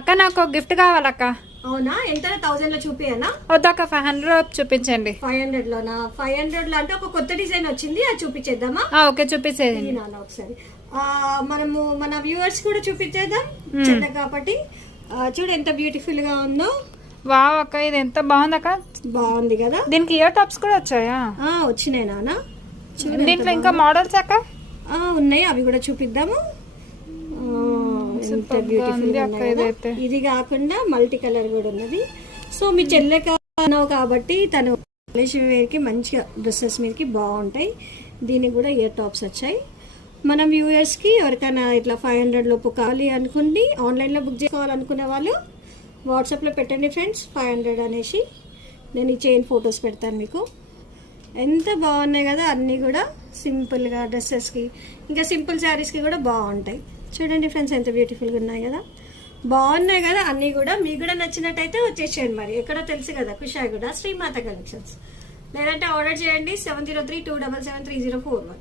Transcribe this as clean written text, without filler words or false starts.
అక్క నాకు ఒక గిఫ్ట్ కావాలక్క. అవునా, ఎంత 1000 లో చూపియనా? వద్దక్క 500 చూపించండి. 500 లోనా? 500 లో అంటే ఒక కొత్త డిజైన్ వచ్చింది, అది చూపించేద్దామా? ఓకే చూపించేది నాన్న ఒకసారి. మనము మన వ్యూవర్స్ కూడా చూపించేద్దాం చిన్న కాబట్టి. చూడు ఎంత బ్యూటిఫుల్ గా ఉందో. వావ్ అక్క, ఇది ఎంత బాగుంది అక్క. బాగుంది కదా. దీనికి ఇయర్ టాప్స్ కూడా వచ్చాయా? వచ్చినాయి నాన్న. దీంట్లో ఇంకా మోడల్స్ అక్క ఉన్నాయి, అవి కూడా చూపిద్దాము. ఎంత బ్యూటిఫుల్ గా. ఇది కాకుండా మల్టీ కలర్ కూడా ఉన్నది. సో మీ చెల్లెకన్నావు కాబట్టి తను కాలేజ్ వేర్ కి మంచిగా డ్రెస్సెస్ మీదకి బాగుంటాయి. దీనికి కూడా ఇయర్ టాప్స్ వచ్చాయి. మనం వ్యూయర్స్ కి ఎవరికైనా ఇట్లా 500 లోపు కావాలి అనుకుంటే ఆన్లైన్ లో బుక్ చేసుకోవాలనుకునే వాళ్ళు వాట్సాప్ లో పెట్టండి ఫ్రెండ్స్, 500 అనేసి. నేను ఈ చైన్ ఫొటోస్ పెడతాను మీకు. ఎంత బాగున్నాయి కదా అన్నీ కూడా. సింపుల్గా డ్రెస్సెస్కి ఇంకా సింపుల్ శారీస్కి కూడా బాగుంటాయి. చూడండి ఫ్రెండ్స్ ఎంత బ్యూటిఫుల్గా ఉన్నాయి కదా. బాగున్నాయి కదా అన్నీ కూడా. మీకు కూడా నచ్చినట్టయితే వచ్చేసేయండి. మరి ఎక్కడో తెలుసు కదా, కుషాయిగూడ శ్రీమాత కలెక్షన్స్. లేదంటే ఆర్డర్ చేయండి 7032777304.